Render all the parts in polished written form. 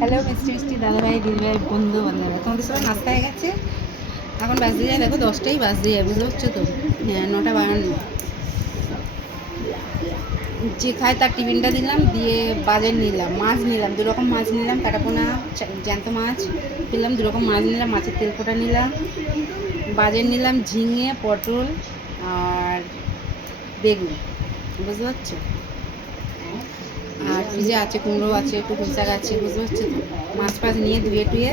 Hello মিষ্টি মিষ্টি দাদাভাই দিদিভাই বন্ধু বান্ধব, তোমাদের সবাই নাস্তা হয়ে গেছে। এখন বাজতে যায়, দেখো 10টাই বাজতে যায়, বুঝতে পারছো তো। 9টা 52। যে খায় তার টিফিনটা দিলাম, দিয়ে বাজার নিলাম, মাছ নিলাম, 2 রকম মাছ নিলাম, কাটাপোনা জ্যান্ত মাছ নিলাম, 2 রকম মাছ নিলাম, মাছের তেলকোটা নিলাম, বাজার নিলাম ঝিঙে পটল আর বেগুন, বুঝতে পারছো। আর ফ্রিজে আছে কুমড়ো আছে, একটু পুঁইশাক আছে, বুঝতে পারছো তো। মাছ ফাছ নিয়ে ধুয়ে টুয়ে,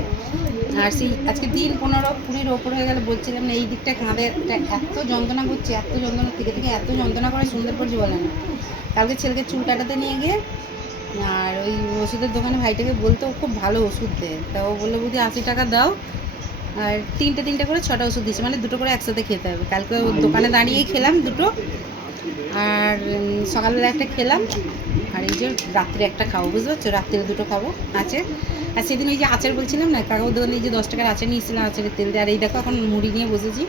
আর সেই আজকে দিন 15-20-র ওপর হয়ে গেলে বলছিলাম না, এই দিকটা কাঁধে এত যন্ত্রণা করছে, এত যন্ত্রণা থেকে থেকে এত যন্ত্রণা করে সুন্দর করছে বলে না। কালকে ছেলেকে চুল কাটাতে নিয়ে গিয়ে, আর ওই ওষুধের দোকানে ভাইটাকে বলতে, ও খুব ভালো ওষুধ দেয়, তা ও বললো বুঝি 80 টাকা দাও, আর তিনটে করে 6টা ওষুধ দিচ্ছে, মানে 2টো করে একসাথে খেতে হবে। কালকে ওর দোকানে দাঁড়িয়েই খেলাম 2টো, আর সকালবেলা একটা খেলাম, আর এই যে রাত্রে একটা খাবো, বুঝতে পারছো, রাত্রে 2টো খাবো আছে। আর সেদিন ওই যে আচার বলছিলাম না, কাকার দোকানে এই যে 10 টাকার আচার নিয়েছিলাম, আচারের তেল দিয়ে, আর এই দেখো এখন মুড়ি নিয়ে বসেছি।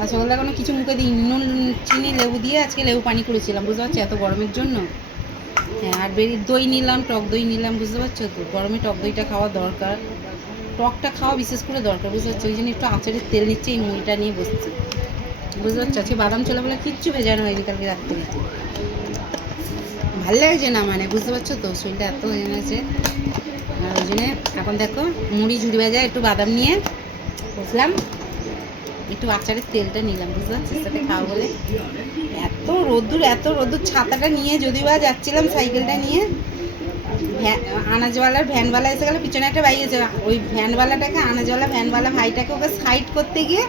আর সকালবেলা কোনো কিছু মুখে দিই, নুন চিনি লেবু দিয়ে আজকে লেবু পানি করেছিলাম, বুঝতে পারছো, এত গরমের জন্য। হ্যাঁ, আর দই নিলাম, টক দই নিলাম, বুঝতে পারছো তো, গরমে টক দইটা খাওয়া দরকার, টকটা খাওয়া বিশেষ করে দরকার, বুঝতে পারছো। ওই জন্য একটু আচারের তেল নিচ্ছে, এই মুড়িটা নিয়ে বসছি, বুঝতে পারছো। আজকে বাদাম ছোলা বলে কিচ্ছু ভেজানো হয়নি কালকে রাত্রে, ভালো লাগছে না, মানে বুঝতে পারছো তো, শরীরটা এত হয়ে গেছে। আর ওই জন্যে এখন দেখো মুড়ি ঝুড়ি ভাজা একটু বাদাম নিয়ে বসলাম, একটু আচারের তেলটা নিলাম, বুঝতে পারছি, সাথে খাওয়া বলে। এত রোদ্দুর, ছাতাটা নিয়ে যদিও বা যাচ্ছিলাম সাইকেলটা নিয়ে, আনাজওয়ালার ভ্যানওয়ালা এসে গেলো, পিছনে একটা বাইক আছে, ওই ভ্যানওয়ালাটাকে, আনাজওয়ালা ভ্যানওয়ালা ভাইটাকে ওকে সাইড করতে গিয়ে,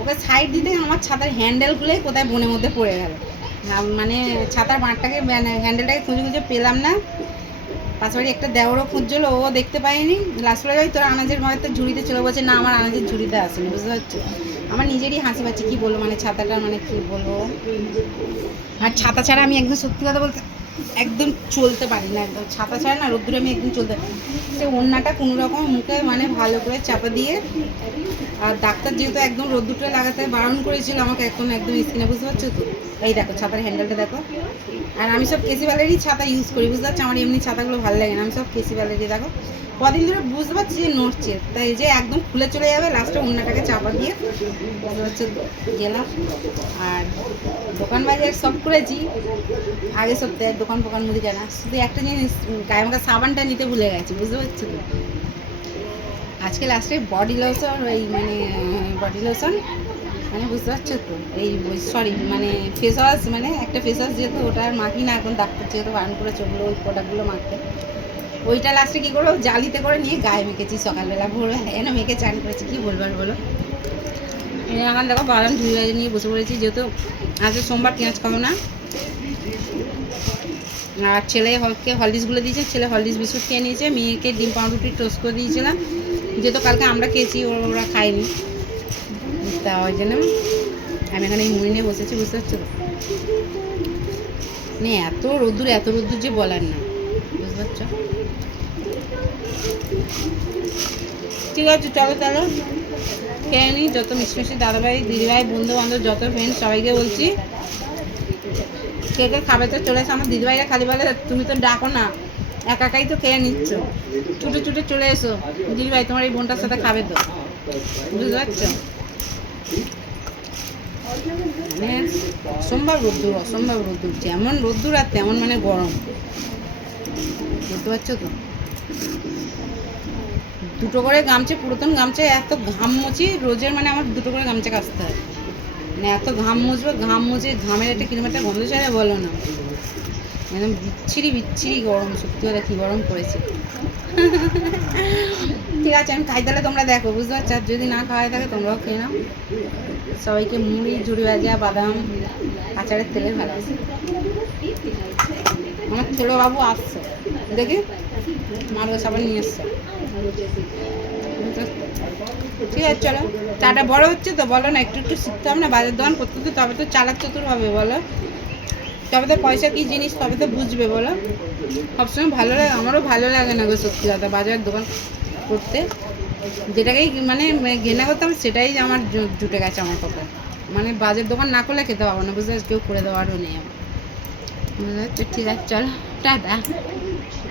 ওকে সাইড দিতে আমার ছাতার হ্যান্ডেল খুলে কোথায় বনের মধ্যে পড়ে গেল। মানে ছাতার বাঁটটাকে, হ্যান্ডেলটাকে খুঁজে খুঁজে পেলাম না। পাশাপাশি একটা দেওরও খুঁজছিল, ও দেখতে পাইনি। লাস্ট পরে যাই তোর আনাজের হয়তো ঝুড়িতে চলে, বলছে না আমার আনাজের ঝুড়িতে আসেনি, বুঝতে পারছো। আমার নিজেরই হাসি পাচ্ছে, কী বলবো, মানে ছাতাটা মানে কী বলবো। আর ছাতা ছাড়া আমি একদম, সত্যি কথা বলতে, একদম চলতে পারি না, একদম ছাতা ছাড়া না রোদ্দুরে আমি একদম চলতে পারি। সে ওড়নাটা কোনো রকম মুখে মানে ভালো করে চাপা দিয়ে, আর ডাক্তার যেহেতু একদম রোদ্দুরটা লাগাতে বারণ করেছিল আমাকে, একদম স্কিনে, বুঝতে পারছো তো। এই দেখো ছাতার হ্যান্ডেলটা দেখো। আর আমি সব কেসিবালেরই ছাতা ইউজ করি, বুঝতে পারছি, আমার এমনি ছাতাগুলো ভালো লাগে না, আমি সব কেসিবালেরই। দেখো কদিন ধরে বুঝতে পারছি যে নড়ছে, তাই যে একদম খুলে চলে যাবে, লাস্টে অন্যটাকে চাপা দিয়ে, বুঝতে পারছো তো, গেলাম। আর দোকান বাজার সব করেছি আগের সপ্তাহে, দোকান ফোকান মুদি জানা, শুধু একটা জিনিস, গায়ে মাখা সাবানটা নিতে ভুলে গেছি, বুঝতে পারছো তো। আজকে লাস্টে বডি লোশন, ওই মানে বডি লোশন, মানে বুঝতে পারছো তো, এই সরি মানে ফেস ওয়াশ, মানে একটা ফেস ওয়াশ যেহেতু ওটা আর মাখি না এখন, ডাক্তার যেহেতু বারণ করে চললো ওই প্রোডাক্টগুলো মাখতে, ওইটা লাস্টে কী করবো জালিতে করে নিয়ে গায়ে মেখেছি সকালবেলা, ভোরবেলা এনে মেখে চান করেছি, কী বলবো আর বলো। এখন দেখো বাদাম ঝুড়ি বাজে নিয়ে বসে পড়েছি, যেহেতু আজকে সোমবার পেঁয়াজ খাবো না। আর ছেলেকে হরলিক্সগুলো দিয়েছে, ছেলে হরলিক্স বিস্কুট খেয়ে নিয়েছে, মেয়েকে ডিম পাউরুটি টোস্ট করে দিয়েছিলাম, যেহেতু কালকে আমরা খেয়েছি ওরা খায়নি, তা ওই জন্য আমি এখানে এই মুড়ি নিয়ে বসেছি, বুঝতে পারছো। মানে এত রোদ্দুর যে বলার না, বুঝতে পারছো। ঠিক আছে চলো তাহলে খেয়ে নিই, যত মিষ্টি দাদাভাই দিদিভাই বন্ধু বান্ধব যত ফ্রেন্ড সবাইকে বলছি, কে কে খাবে তো চলে এসো। আমার দিদিভাইরা খালি বলে তুমি তো ডাকো না, একাই তো খেয়ে নিচ্ছ, ছুটে চলে এসো, দিদিভাই তোমার এই বোনটার সাথে খাবে তো, বুঝতে পারছো। মানে অসম্ভব রোদ্দুর, যেমন রোদ্দুর আর তেমন মানে গরম, বুঝতে পারছো তো। 2টো করে গামছা, পুরাতন গামছা, এত ঘাম মুছি রোজের, মানে আমার 2টো করে গামছা কাচতে হয়, মানে এত ঘাম মুছবো, ঘাম মুছে ঘামের একটা কিরকম একটা গন্ধ ছাড়া বলো না, একদম বিচ্ছিরি গরম, সত্যি কথা কী গরম পড়েছে। ঠিক আছে আমি খাই, তাহলে তোমরা দেখো, বুঝতে পারছো, আর যদি না খাওয়াই থাকে তোমরাও খেয়ে নাও। সবাইকে মুড়ি ঝুড়ি ভাজা বাদাম আচারের তেলে ভালোবাসি। আমার ছেলে বাবু আসছে, দেখি মারো সাবান নিয়ে এসছে। ঠিক আছে চলো চাটা বড় হচ্ছে তো, বলো না একটু শিখতে হবে না, বাজার দোকান করতে তো, তবে তো চালাক চতুর হবে বলো, তবে তো পয়সা কী জিনিস তবে তো বুঝবে বলো। সবসময় ভালো লাগে, আমারও ভালো লাগে না গো, সত্যি কথা, বাজার দোকান করতে, যেটাকেই মানে ঘেনা করতাম সেটাই আমার জুটে গেছে আমার কথা, মানে বাজার দোকান না করলে খেতে পাবো না, বুঝতে কেউ করে দেওয়ারও নেই আমার, ঠিক আছে চলো টাটা।